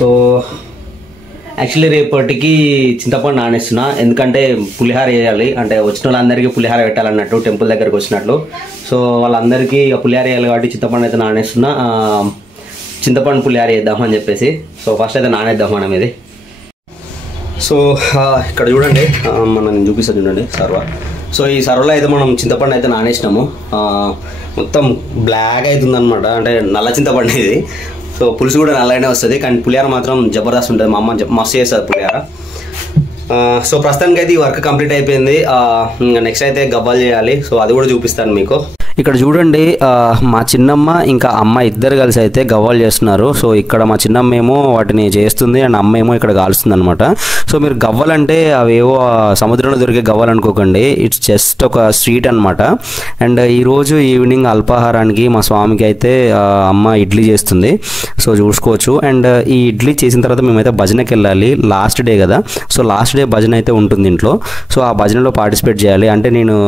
So actually రేపటికి చింతపండు నానేస్తున్నా, ఎందుకంటే పులిహార వేయాలి, అంటే వచ్చిన వాళ్ళందరికీ పులిహార పెట్టాలన్నట్టు టెంపుల్ దగ్గరికి వచ్చినట్లు. సో వాళ్ళందరికీ పులిహార వేయాలి కాబట్టి చింతపండు అయితే నానేస్తున్నా. చింతపండు పులిహార వేద్దామని చెప్పేసి. సో ఫస్ట్ అయితే నానేద్దాం మనం ఇది. సో ఇక్కడ చూడండి, మనం చూపిస్తాను చూడండి సర్వ. సో ఈ సర్వలో అయితే మనం చింతపండు అయితే నానేసినాము. మొత్తం బ్లాక్ అవుతుందన్నమాట, అంటే నల్ల చింతపండు ఇది. సో పులుసు కూడా నల్లగానే వస్తుంది, కానీ పులిహార మాత్రం జబర్దస్త్ ఉంటుంది. మా అమ్మ మస్తు చేస్తుంది పులిహార. సో ప్రస్తుతానికి అయితే ఈ వర్క్ కంప్లీట్ అయిపోయింది. నెక్స్ట్ అయితే గవ్వలు చేయాలి. సో అది కూడా చూపిస్తాను మీకు. ఇక్కడ చూడండి, మా చిన్నమ్మ ఇంకా అమ్మ ఇద్దరు కలిసి అయితే గవ్వలు చేస్తున్నారు. సో ఇక్కడ మా చిన్నమ్మ ఏమో వాటిని చేస్తుంది అండ్ అమ్మ ఏమో ఇక్కడ కాలుస్తుంది అనమాట. సో మీరు గవ్వలు అంటే అవేవో సముద్రంలో దొరికే గవ్వలు అనుకోకండి, ఇట్స్ జస్ట్ ఒక స్వీట్ అనమాట. అండ్ ఈరోజు ఈవినింగ్ అల్పాహారానికి మా స్వామికి అయితే అమ్మ ఇడ్లీ చేస్తుంది. సో చూసుకోవచ్చు. అండ్ ఈ ఇడ్లీ చేసిన తర్వాత మేమైతే భజనకి వెళ్ళాలి, లాస్ట్ డే కదా. సో లాస్ట్ డే భజన అయితే ఉంటుంది ఇంట్లో. సో ఆ భజనలో పార్టిసిపేట్ చేయాలి. అంటే నేను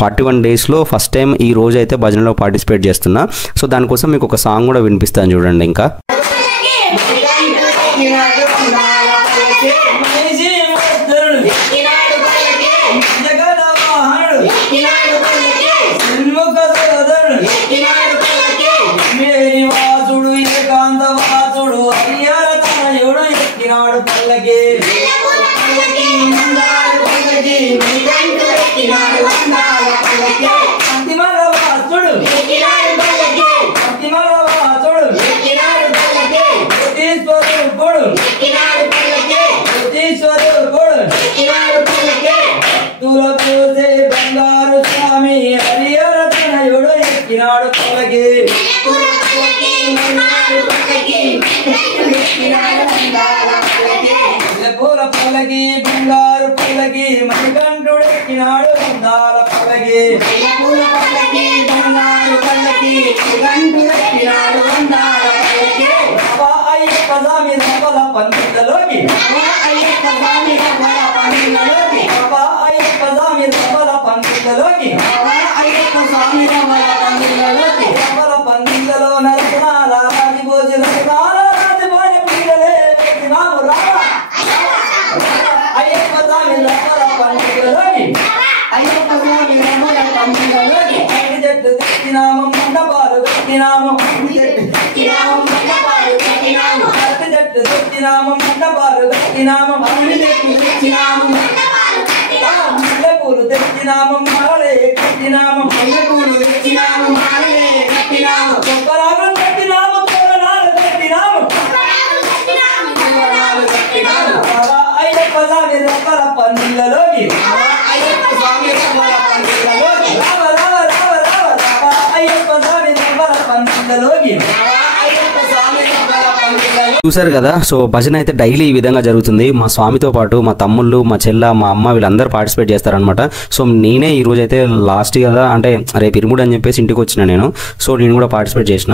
41 డేస్లో ఫస్ట్ టైం ఈ రోజు అయితే భజనలో పార్టిసిపేట్ చేస్తున్నా. సో దానికోసం మీకు ఒక సాంగ్ కూడా వినిపిస్తాను చూడండి. ఇంకా బంగారు స్వామి హరిహర తనయుడు ఎక్కినాడు పల్లకి. పూల పల్లకి బంగారు పల్లకి మణికంఠుడు ఎక్కినాడు బంగాల పల్లకి. బంగారు పల్లకి మణికంఠుడు ఎక్కినాడు బంగాల పల్లకి. అయ్యప్ప స్వామి రపల పందిళ్ళలోకి, అయ్యప్ప స్వామి రపల పందిళ్ళలోకి, అయ్యప్ప స్వామి రపల పందిళ్ళలోకి, అయ్యప్ప స్వామి రపల పందిళ్ళలోకి. రపల పందిళ్ళలో నరసనాల రాజభోజు నరసనాల రాజభోజ పీడలే నాము రామ. అయ్యప్ప స్వామి రపల పందిళ్ళలోకి, అయ్యప్ప స్వామి రపల పందిళ్ళలోకి. అన్ని చెట్టు తెచ్చినాము మండపాలు పెట్టినాము, అన్ని చెట్టు తెచ్చినాము మండపాలు పెట్టినాము, అన్ని చెట్టు తెచ్చినాము మండపాలు పెట్టినాము, అన్ని చెట్టు తెచ్చినాము పూలు తెచ్చినాము మాలలే కట్టినాము, పూలు తెచ్చినాము మాలలే కట్టినాము, కొబ్బరాలు కట్టినాము తోరణాలు కట్టినాము, అయ్యప్ప స్వామి రపల పందిళ్ళలోకి, అయ్యప్ప స్వామి రపల పందిళ్ళలోకి, రావ రావ రావ రావ రావ అయ్యప్ప స్వామి రపల పందిళ్ళలోకి, అయ్యప్ప స్వామి రపల పందిళ్ళలోకి. చూసారు కదా. సో భజన అయితే డైలీ ఈ విధంగా జరుగుతుంది. మా స్వామితో పాటు మా తమ్ముళ్ళు, మా చెల్ల, మా అమ్మ వీళ్ళందరూ పార్టిసిపేట్ చేస్తారనమాట. సో నేనే ఈరోజు అయితే లాస్ట్ కదా, అంటే రేపు ఇరుముడు అని చెప్పేసి ఇంటికి వచ్చిన నేను. సో నేను కూడా పార్టిసిపేట్ చేసిన.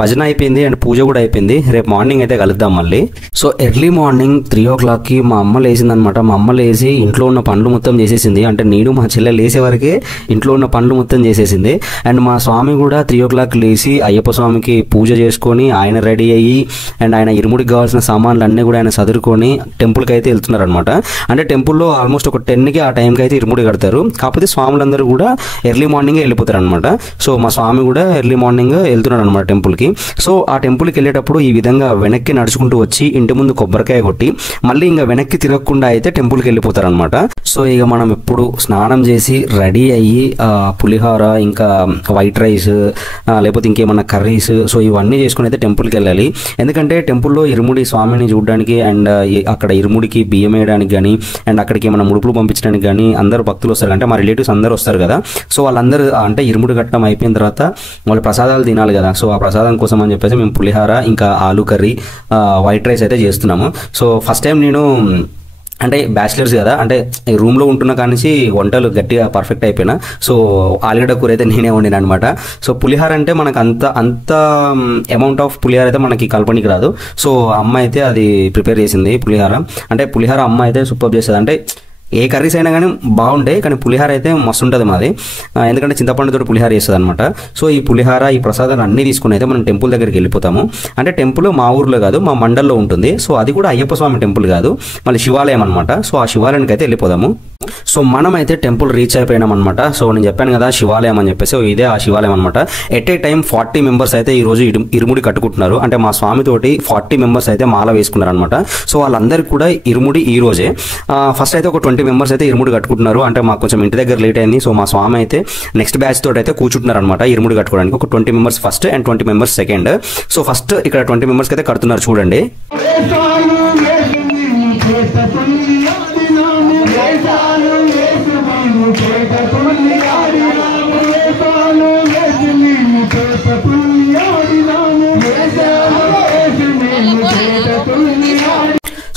భజన అయిపోయింది అండ్ పూజ కూడా అయిపోయింది. రేపు మార్నింగ్ అయితే కలుద్దాం మళ్ళీ. సో ఎర్లీ మార్నింగ్ 3 o'clockకి మా అమ్మ లేచిందనమాట. మా అమ్మ లేచి ఇంట్లో ఉన్న పనులు మొత్తం చేసేసింది. అంటే నేను మా చెల్లె లేసే వరకే ఇంట్లో ఉన్న పనులు మొత్తం చేసేసింది. అండ్ మా స్వామి కూడా 3 o'clock లేచి అయ్యప్ప స్వామికి పూజ చేసుకొని ఆయన రెడీ అయ్యి అండ్ ఆయన ఇరుముడికి కావాల్సిన సామాన్లు అన్నీ కూడా ఆయన చదువుకొని టెంపుల్కి అయితే వెళ్తున్నారు అనమాట. అంటే టెంపుల్లో ఆల్మోస్ట్ ఒక 10కి ఆ టైంకి అయితే ఇరుముడి కడతారు. కాకపోతే స్వాములందరూ కూడా ఎర్లీ మార్నింగే వెళ్ళిపోతారు అనమాట. సో మా స్వామి కూడా ఎర్లీ మార్నింగ్ వెళ్తున్నాడు అనమాట టెంపుల్కి. సో ఆ టెంపుల్కి వెళ్ళేటప్పుడు ఈ విధంగా వెనక్కి నడుచుకుంటూ వచ్చి ఇంటి ముందు కొబ్బరికాయ కొట్టి మళ్ళీ ఇంకా వెనక్కి తిరగకుండా అయితే టెంపుల్కి వెళ్ళిపోతారు అనమాట. సో ఇక మనం ఎప్పుడు స్నానం చేసి రెడీ అయ్యి పులిహోర, ఇంకా వైట్ రైస్, లేకపోతే ఇంకేమన్నా కర్రీస్, సో ఇవన్నీ చేసుకుని అయితే టెంపుల్కి వెళ్ళాలి. ఎందుకంటే టెంపుల్లో ఇరుముడి స్వామిని చూడడానికి అండ్ అక్కడ ఇరుముడికి బియ్యం వేయడానికి కానీ అండ్ అక్కడికి ఏమైనా ముడుపులు పంపించడానికి కానీ అందరూ భక్తులు వస్తారు. అంటే మా రిలేటివ్స్ అందరూ వస్తారు కదా. సో వాళ్ళందరూ అంటే ఇరుముడి కట్టడం అయిపోయిన తర్వాత వాళ్ళు ప్రసాదాలు తినాలి కదా. సో ఆ ప్రసాదం కోసం అని చెప్పేసి మేము పులిహార, ఇంకా ఆలు కర్రీ, వైట్ రైస్ అయితే చేస్తున్నాము. సో ఫస్ట్ టైం నేను అంటే బ్యాచిలర్స్ కదా, అంటే రూమ్లో ఉంటున్న కానీ వంటలు గట్టిగా పర్ఫెక్ట్ అయిపోయినా. సో ఆలుగడ్డ కూర అయితే నేనే వండిన అనమాట. సో పులిహార అంటే మనకు అంత అమౌంట్ ఆఫ్ పులిహార అయితే మనకి కలపనికి రాదు. సో అమ్మ అయితే అది ప్రిపేర్ చేసింది పులిహార. అంటే పులిహార అమ్మ అయితే సూపర్ చేస్తుంది. అంటే ఏ కర్రీస్ అయినా కానీ బాగుంటాయి, కానీ పులిహార అయితే మస్తు ఉంటుంది మాది. ఎందుకంటే చింతపండుతో పులిహార చేస్తుంది అనమాట. సో ఈ పులిహార ఈ ప్రసాదాలు అన్నీ తీసుకుని అయితే మనం టెంపుల్ దగ్గరికి వెళ్ళిపోతాము. అంటే టెంపుల్ మా ఊర్లో కాదు, మా మండల్లో ఉంటుంది. సో అది కూడా అయ్యప్ప స్వామి టెంపుల్ కాదు, మళ్ళీ శివాలయం అనమాట. సో ఆ శివాలయానికి అయితే వెళ్ళిపోదాము. సో మనమైతే టెంపుల్ రీచ్ అయిపోయినాం అనమాట. సో నేను చెప్పాను కదా శివాలయం అని చెప్పేసి, ఇదే ఆ శివాలయం అనమాట. ఎట్ ఏ టైం 40 మెంబర్స్ అయితే ఈరోజు ఇరుముడి కట్టుకుంటున్నారు. అంటే మా స్వామితోటి 40 మెంబర్స్ అయితే మాల వేసుకున్నారు అనమాట. సో వాళ్ళందరికీ కూడా ఇరుముడి ఈ రోజే. ఫస్ట్ అయితే ఒక 20 మెంబర్స్ అయితే ఇరుముడి కట్టుకుంటున్నారు. అంటే మాకు కొంచెం ఇంటి దగ్గర లేట్ అయింది. సో మా స్వామి అయితే నెక్స్ట్ బ్యాచ్ తోటి అయితే కూర్చుంటున్నారు అనమాట ఇరుముడి కట్టుకోవడానికి. ఒక 20 members first and 20 members second. So first ఇక్కడ 20 మెంబర్స్ అయితే కడుతున్నారు చూడండి.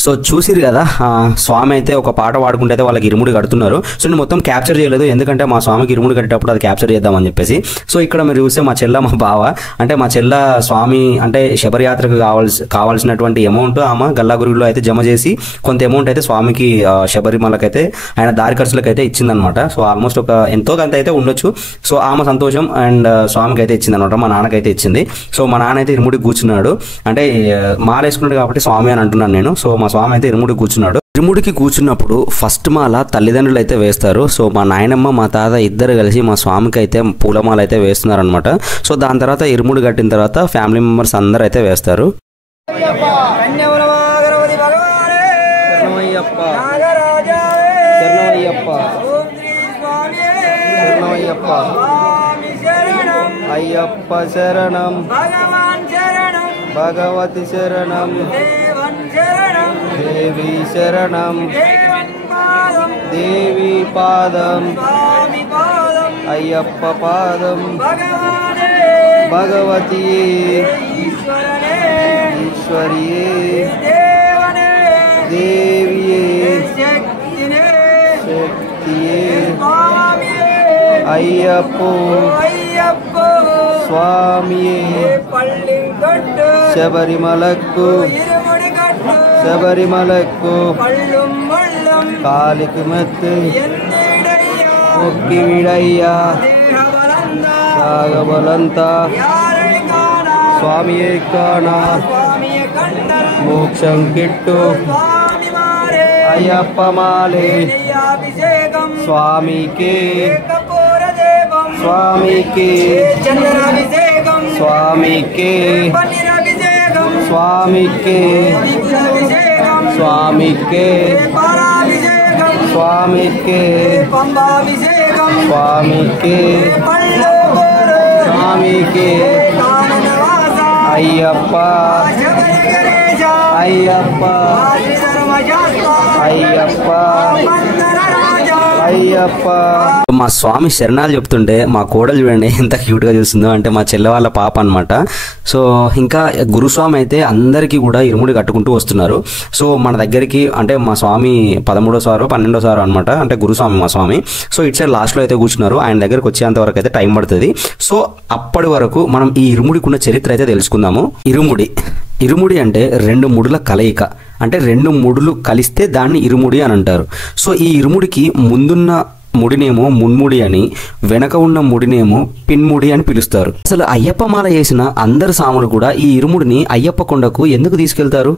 సో చూసిరు కదా స్వామి అయితే ఒక పాట పాడుకుంటే అయితే వాళ్ళకి ఇరుముడి కడుతున్నారు. సో నేను మొత్తం క్యాప్చర్ చేయలేదు, ఎందుకంటే మా స్వామికి ఇరుముడి కట్టేటప్పుడు అది క్యాప్చర్ చేద్దామని చెప్పేసి. సో ఇక్కడ మీరు చూస్తే మా చెల్ల మా బావ, అంటే మా చెల్ల స్వామి అంటే శబరియాత్రకు కావాల్సినటువంటి అమౌంట్ ఆమె గల్లాగురిలో అయితే జమ చేసి కొంత అమౌంట్ అయితే స్వామికి శబరిమలకైతే ఆయన దారి ఖర్చులకు అయితే ఇచ్చిందనమాట. సో ఆల్మోస్ట్ ఒక ఎంతో కొంత అయితే ఉండొచ్చు. సో ఆమె సంతోషం అండ్ స్వామికి అయితే ఇచ్చిందనమాట, మా నాన్నకైతే ఇచ్చింది. సో మా నాన్న అయితే ఇరుముడికి కూర్చున్నాడు, అంటే మాల వేసుకున్నాడు కాబట్టి స్వామి అని అంటున్నాను నేను. సో మా స్వామి అయితే ఇరుముడికి కూర్చున్నాడు. ఇరుముడికి కూర్చున్నప్పుడు ఫస్ట్ మాల తల్లిదండ్రులు అయితే వేస్తారు. సో మా నాయనమ్మ మా తాత ఇద్దరు కలిసి మా స్వామికి అయితే పూలమాల అయితే వేస్తున్నారు అనమాట. సో దాని తర్వాత ఇరుముడి కట్టిన తర్వాత ఫ్యామిలీ మెంబర్స్ అందరూ అయితే వేస్తారు. అయ్యప్ప శరణం, భగవతి శరణం, దేవి శరణం, దేవి పాదం, అయ్యప్ప పాదం, భగవతి ఈశ్వరియే, దేవియే శక్తియే, అయ్యప్పో స్వామియే, శబరిమలకు కాలికి మెత్తు మొక్కి విడయ్యా సాగబలంతా స్వామియే కానా మోక్షం కిట్టు అయ్యప్ప మాలే స్వామికే స్వామికే స్వామికే స్వామికే స్వామికే స్వామికే స్వామికే స్వామికే అయ్యప్ప అయ్యప్ప అయ్యప్ప అయ్యప్ప. మా స్వామి శరణాలు చెప్తుంటే మా కోడలు చూడండి ఎంత క్యూట్గా చూస్తుందో, అంటే మా చెల్లె వాళ్ళ పాప అనమాట. సో ఇంకా గురుస్వామి అయితే అందరికీ కూడా ఇరుముడి కట్టుకుంటూ వస్తున్నారు. సో మన దగ్గరికి అంటే మా స్వామి 13వ సారో 12వ సారో అనమాట, అంటే గురుస్వామి మా స్వామి. సో ఇటు సైడ్ లాస్ట్లో అయితే కూర్చున్నారు. ఆయన దగ్గరికి వచ్చేంత వరకు అయితే టైం పడుతుంది. సో అప్పటి వరకు మనం ఈ ఇరుముడికి ఉన్న చరిత్ర అయితే తెలుసుకుందాము. ఇరుముడి అంటే 2 ముడుల కలయిక, అంటే 2 ముడులు కలిస్తే దాన్ని ఇరుముడి అని అంటారు. సో ఈ ఇరుముడికి ముందున్న ముడినేమో మున్ముడి అని, వెనక ఉన్న ముడినేమో పిన్ముడి అని పిలుస్తారు. అసలు అయ్యప్ప మాల చేసిన అందరు సాములు కూడా ఈ ఇరుముడిని అయ్యప్ప కొండకు ఎందుకు తీసుకెళ్తారో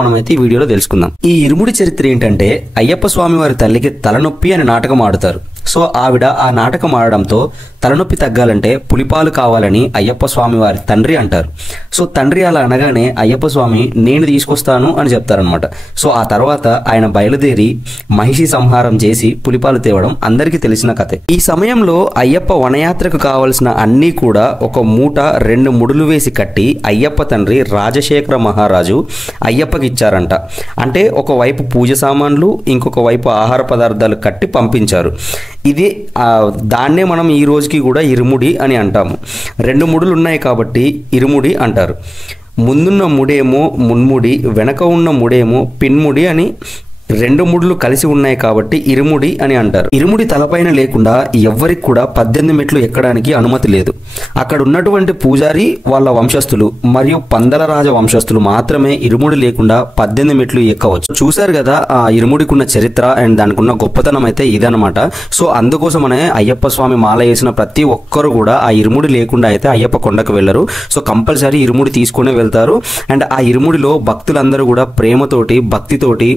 మనమైతే ఈ వీడియోలో తెలుసుకుందాం. ఈ ఇరుముడి చరిత్ర ఏంటంటే, అయ్యప్ప స్వామి వారి తల్లికి తలనొప్పి అనే నాటకం ఆడుతారు. సో ఆవిడ ఆ నాటకం ఆడడంతో తలనొప్పి తగ్గాలంటే పులిపాలు కావాలని అయ్యప్ప స్వామి వారి తండ్రి అంటారు. సో తండ్రి అలా అనగానే అయ్యప్ప స్వామి నేను తీసుకొస్తాను అని చెప్తారనమాట. సో ఆ తర్వాత ఆయన బయలుదేరి మహిషి సంహారం చేసి పులిపాలు తేవడం అందరికీ తెలిసిన కథే. ఈ సమయంలో అయ్యప్ప వనయాత్రకు కావలసిన అన్నీ కూడా ఒక మూట 2 ముడులు వేసి కట్టి అయ్యప్ప తండ్రి రాజశేఖర మహారాజు అయ్యప్పకి ఇచ్చారంట. అంటే ఒకవైపు పూజ సామాన్లు, ఇంకొక వైపు ఆహార పదార్థాలు కట్టి పంపించారు. ఇది దాన్నే మనం ఈ రోజుకి కూడా ఇరుముడి అని అంటాము. 2 ముడులు ఉన్నాయి కాబట్టి ఇరుముడి అంటారు. ముందున్న ముడేమో మున్ముడి, వెనక ఉన్న ముడేమో పిన్ముడి అని 2 ముడులు కలిసి ఉన్నాయి కాబట్టి ఇరుముడి అని అంటారు. ఇరుముడి తలపైన లేకుండా ఎవ్వరికి కూడా 18 మెట్లు ఎక్కడానికి అనుమతి లేదు. అక్కడ ఉన్నటువంటి పూజారి వాళ్ళ వంశస్థులు మరియు పందలరాజ వంశస్థులు మాత్రమే ఇరుముడి లేకుండా 18 మెట్లు ఎక్కవచ్చు. చూశారు కదా ఆ ఇరుముడికి ఉన్న చరిత్ర అండ్ దానికి ఉన్న గొప్పతనం అయితే ఇదనమాట. సో అందుకోసమనే అయ్యప్ప స్వామి మాల వేసిన ప్రతి ఒక్కరు కూడా ఆ ఇరుముడి లేకుండా అయితే అయ్యప్ప కొండకు వెళ్ళరు. సో కంపల్సరీ ఇరుముడి తీసుకునే వెళ్తారు. అండ్ ఆ ఇరుముడిలో భక్తులందరూ కూడా ప్రేమతోటి భక్తితోటి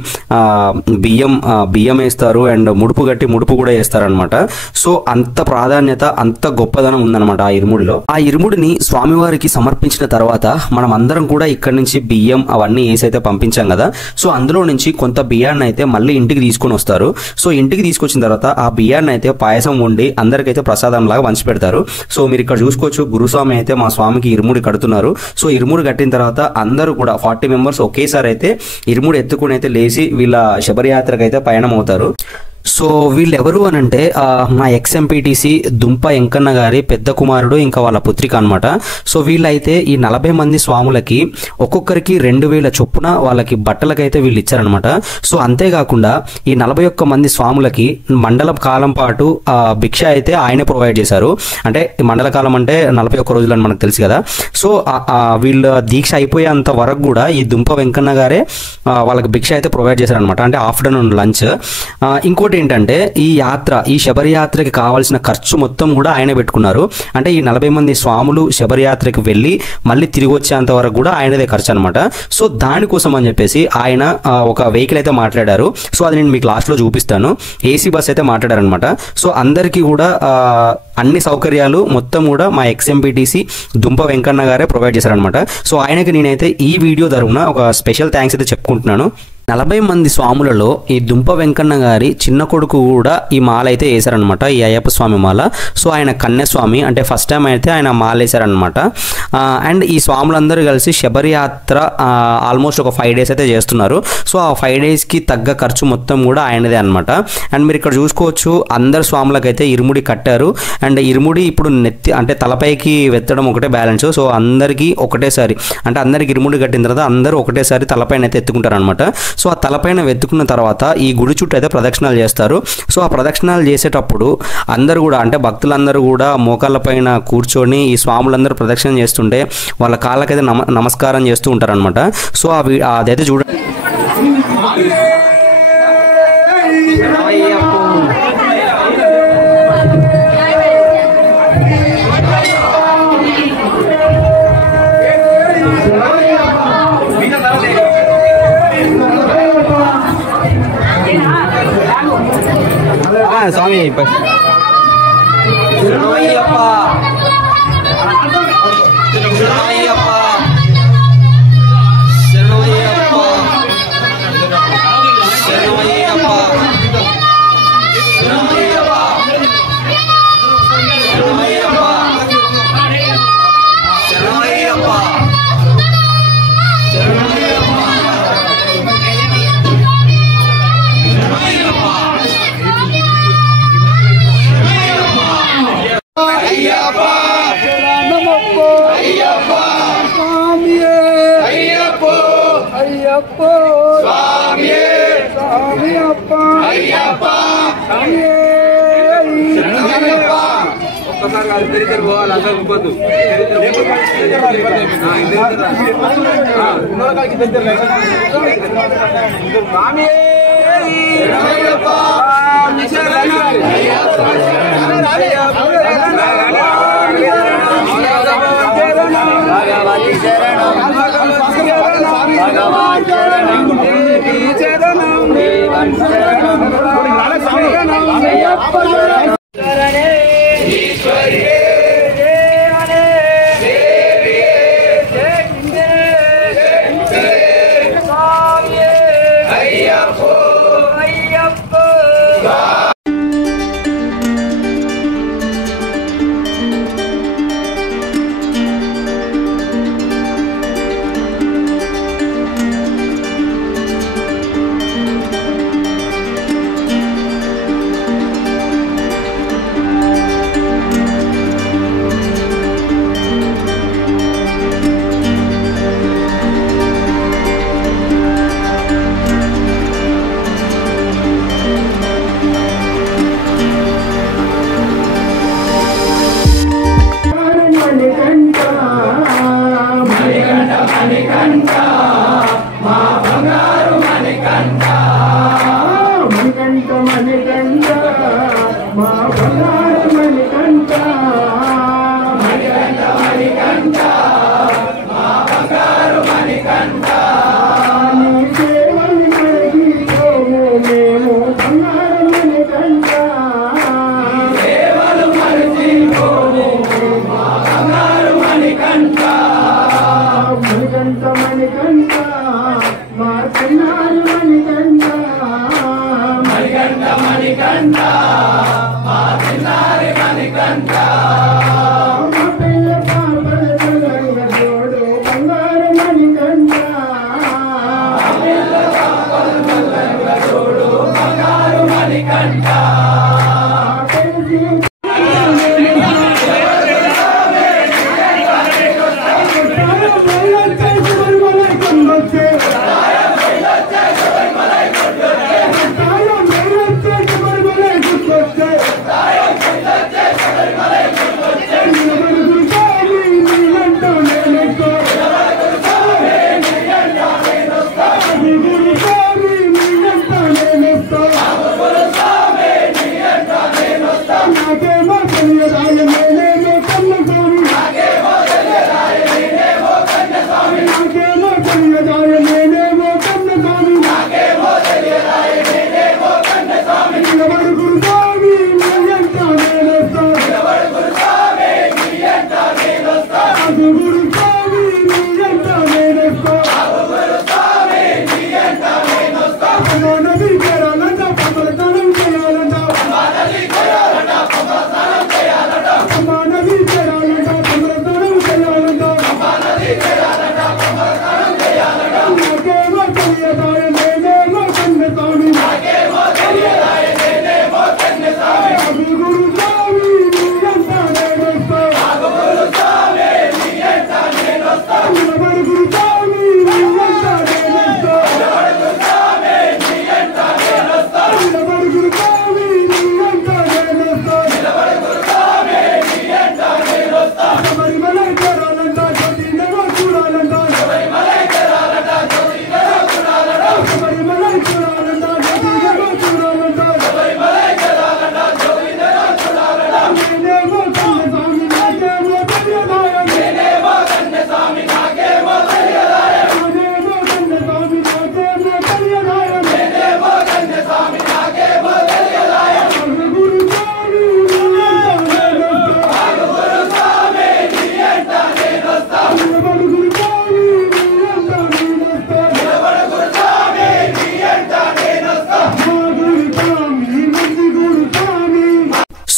బియ్యం వేస్తారు అండ్ ముడుపు గట్టి ముడుపు కూడా వేస్తారనమాట. సో అంత ప్రాధాన్యత అంత గొప్పదనం ఉందన్నమాట ఆ ఇరుముడిలో. ఆ ఇరుముడిని స్వామివారికి సమర్పించిన తర్వాత మనం అందరం కూడా ఇక్కడ నుంచి బియ్యం అవన్నీ వేసైతే పంపించాం కదా. సో అందులో నుంచి కొంత బియ్యాన్ని అయితే మళ్ళీ ఇంటికి తీసుకొని వస్తారు. సో ఇంటికి తీసుకొచ్చిన తర్వాత ఆ బియ్యాన్ని అయితే పాయసం వండి అందరికైతే ప్రసాదం లాగా పంచి పెడతారు. సో మీరు ఇక్కడ చూసుకోవచ్చు గురుస్వామి అయితే మా స్వామికి ఇరుముడి కడుతున్నారు. సో ఇరుముడి కట్టిన తర్వాత అందరూ కూడా 40 మెంబర్స్ ఒకేసారి అయితే ఇరుముడి ఎత్తుకుని అయితే లేచి వీళ్ళ శబరియాత్రకు అయితే పయనం అవుతారు. సో వీళ్ళెవరు అని అంటే మా ఎక్స్ఎంపీటీసీ దుంప వెంకన్న గారి పెద్ద కుమారుడు ఇంకా వాళ్ళ పుత్రిక అనమాట. సో వీళ్ళైతే ఈ 40 మంది స్వాములకి ఒక్కొక్కరికి 2000 చొప్పున వాళ్ళకి బట్టలకైతే వీళ్ళు ఇచ్చారనమాట. సో అంతేకాకుండా ఈ 41 మంది స్వాములకి మండల కాలం పాటు భిక్ష అయితే ఆయనే ప్రొవైడ్ చేశారు. అంటే మండల కాలం అంటే 41 రోజులు అని మనకు తెలుసు కదా. సో వీళ్ళ దీక్ష అయిపోయేంత వరకు కూడా ఈ దుంప వెంకన్న గారే వాళ్ళకి భిక్ష అయితే ప్రొవైడ్ చేశారనమాట. అంటే ఆఫ్టర్నూన్ లంచ్. ఇంకోటి ఏంటంటే ఈ శబరియాత్రకి కావాల్సిన ఖర్చు మొత్తం కూడా ఆయన పెట్టుకున్నారు. అంటే ఈ 40 మంది స్వాములు శబరియాత్రకి వెళ్ళి మళ్ళీ తిరిగి వచ్చేంత వరకు కూడా ఆయనదే ఖర్చు అనమాట. సో దానికోసం అని చెప్పేసి ఆయన ఒక వెహికల్ అయితే మాట్లాడారు. సో అది నేను మీకు లాస్ట్లో చూపిస్తాను. ఏసీ బస్ అయితే మాట్లాడారనమాట. సో అందరికీ కూడా అన్ని సౌకర్యాలు మొత్తం కూడా మా ఎక్స్ఎంపీటీసీ దుంప వెంకన్న గారే ప్రొవైడ్ చేశారనమాట. సో ఆయనకి నేనైతే ఈ వీడియో తరపున ఒక స్పెషల్ థ్యాంక్స్ అయితే చెప్పుకుంటున్నాను. 40 మంది స్వాములలో ఈ దుంప వెంకన్న గారి చిన్న కొడుకు కూడా ఈ మాల అయితే వేశారనమాట, ఈ అయ్యప్ప స్వామి మాల. సో ఆయన కన్యాస్వామి, అంటే ఫస్ట్ టైం అయితే ఆయన మాల వేశారనమాట. అండ్ ఈ స్వాములందరూ కలిసి శబరియాత్ర ఆల్మోస్ట్ ఒక 5 days అయితే చేస్తున్నారు. సో ఆ 5 daysకి తగ్గ ఖర్చు మొత్తం కూడా ఆయనదే అనమాట. అండ్ మీరు ఇక్కడ చూసుకోవచ్చు అందరు స్వాములకైతే ఇరుముడి కట్టారు. అండ్ ఇరుముడి ఇప్పుడు అంటే తలపైకి వెత్తడం ఒకటే బ్యాలెన్స్. సో అందరికీ ఒకటేసారి అంటే అందరికి ఇరుముడి కట్టిన తర్వాత అందరూ ఒకటేసారి తలపైన అయితే ఎత్తుకుంటారు అనమాట. సో ఆ తలపైన వెతుకున్న తర్వాత ఈ గుడి చుట్టూ అయితే ప్రదక్షిణాలు చేస్తారు. సో ఆ ప్రదక్షిణాలు చేసేటప్పుడు అందరూ కూడా అంటే భక్తులందరూ కూడా మోకాళ్ళ పైన కూర్చొని ఈ స్వాములందరూ ప్రదక్షిణ చేస్తుంటే వాళ్ళ కాళ్ళకైతే నమస్కారం చేస్తూ ఉంటారనమాట. సో అదైతే చూడండి. స్వామి శరణమయ్యప్ప శరణమయ్యప్ప శరణమయ్యప్ప శరణమయ్యప్ప శరణమయ్యప్ప శరణమయ్యప్ప శరణమయ్యప్ప అయ్యప్ప శరణమప్ప అయ్యప్ప స్వామియే అయ్యప్ప అయ్యప్ప స్వామియే స్వామియప్ప అయ్యప్ప స్వామియే శరణమయ్యప్ప. ఒక్కసారి అది తెరిచి పోవాలి, అందరూ ఇవ్వద్దు. స్వామియే శరణమయ్యప్ప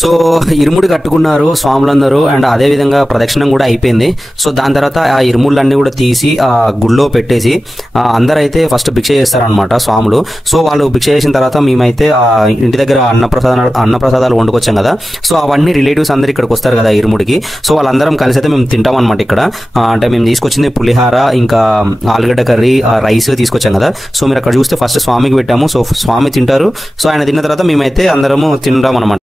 సో ఇరుముడి కట్టుకున్నారు స్వాములందరూ అండ్ అదే విధంగా ప్రదక్షిణం కూడా అయిపోయింది. సో దాని తర్వాత ఆ ఇరుముళ్ళన్నీ కూడా తీసి ఆ గుళ్ళో పెట్టేసి అందరైతే ఫస్ట్ భిక్ష చేస్తారనమాట స్వాములు. సో వాళ్ళు భిక్ష చేసిన తర్వాత మేమైతే ఆ ఇంటి దగ్గర అన్నప్రసాదాలు వండుకొచ్చాం కదా. సో అవన్నీ రిలేటివ్స్ అందరు ఇక్కడికి వస్తారు కదా ఇరుముడికి. సో వాళ్ళందరం కలిసి అయితే మేము తింటాం అనమాట ఇక్కడ. అంటే మేము తీసుకొచ్చింది పులిహార, ఇంకా ఆలుగడ్డ కర్రీ, రైస్ తీసుకొచ్చాం కదా. సో మీరు అక్కడ చూస్తే ఫస్ట్ స్వామికి పెట్టాము. సో స్వామి తింటారు. సో ఆయన తిన్న తర్వాత మేమైతే అందరము తింటాం అనమాట.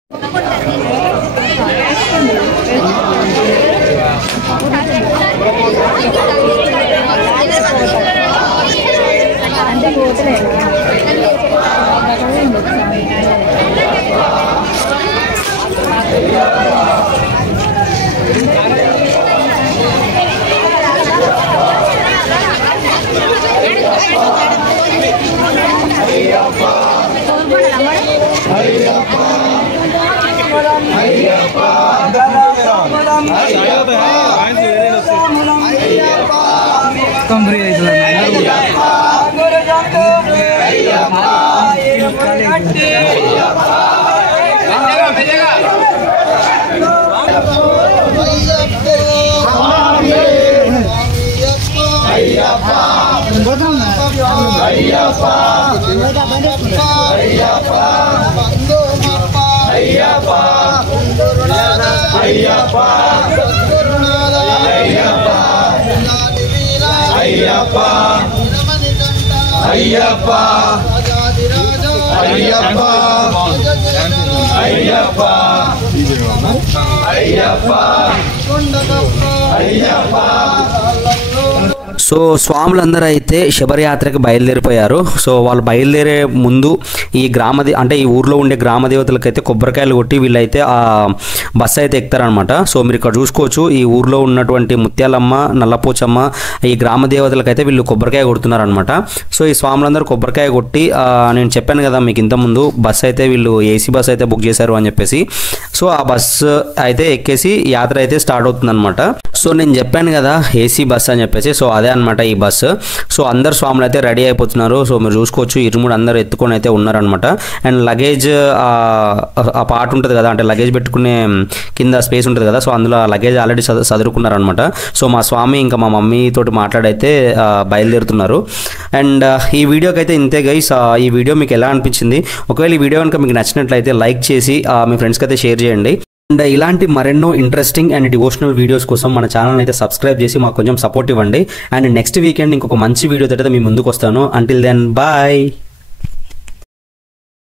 సో స్వాములందరూ అయితే శబరియాత్రకి బయలుదేరిపోయారు. సో వాళ్ళు బయలుదేరే ముందు ఈ అంటే ఈ ఊర్లో ఉండే గ్రామ దేవతలకైతే కొబ్బరికాయలు కొట్టి వీళ్ళైతే ఆ బస్సు అయితే ఎక్కుతారనమాట. సో మీరు ఇక్కడ చూసుకోవచ్చు, ఈ ఊర్లో ఉన్నటువంటి ముత్యాలమ్మ, నల్లపోచమ్మ, ఈ గ్రామ దేవతలకైతే వీళ్ళు కొబ్బరికాయ కొడుతున్నారనమాట. సో ఈ స్వాములందరూ కొబ్బరికాయ కొట్టి నేను చెప్పాను కదా మీకు ఇంతకుముందు, బస్సు అయితే వీళ్ళు ఏసీ బస్సు అయితే బుక్ చేశారు అని చెప్పేసి. సో ఆ బస్సు అయితే ఎక్కేసి యాత్ర అయితే స్టార్ట్ అవుతుంది అనమాట. సో నేను చెప్పాను కదా ఏసీ బస్ అని చెప్పేసి. సో అదే అనమాట ఈ బస్సు. సో అందరు స్వాములు అయితే రెడీ అయిపోతున్నారు. సో మీరు చూసుకోవచ్చు ఇరుముడు అందరు ఎత్తుకొని అయితే ఉన్నారనమాట. అండ్ లగేజ్ ఆ పార్ట్ ఉంటుంది కదా, అంటే లగేజ్ పెట్టుకునే కింద స్పేస్ ఉంటుంది కదా, సో అందులో లగేజ్ ఆల్రెడీ చదువుకున్నారనమాట. సో మా స్వామి ఇంకా మా మమ్మీ తోటి మాట్లాడైతే బయలుదేరుతున్నారు. అండ్ ఈ వీడియోకి అయితే ఇంతే గైస్. ఈ వీడియో మీకు ఎలా అనిపించింది? ఒకవేళ ఈ వీడియో కనుక మీకు నచ్చినట్లయితే లైక్ చేసి మీ ఫ్రెండ్స్కి అయితే షేర్ చేయండి. అండ్ ఇలాంటి మరెన్నో ఇంట్రెస్టింగ్ అండ్ డివోషనల్ వీడియోస్ కోసం మన ఛానల్ అయితే సబ్స్క్రైబ్ చేసి మాకు కొంచెం సపోర్ట్ ఇవ్వండి. అండ్ నెక్స్ట్ వీకెండ్ ఇంకొక మంచి వీడియో అయితే మీ ముందుకు వస్తాను. Until then bye.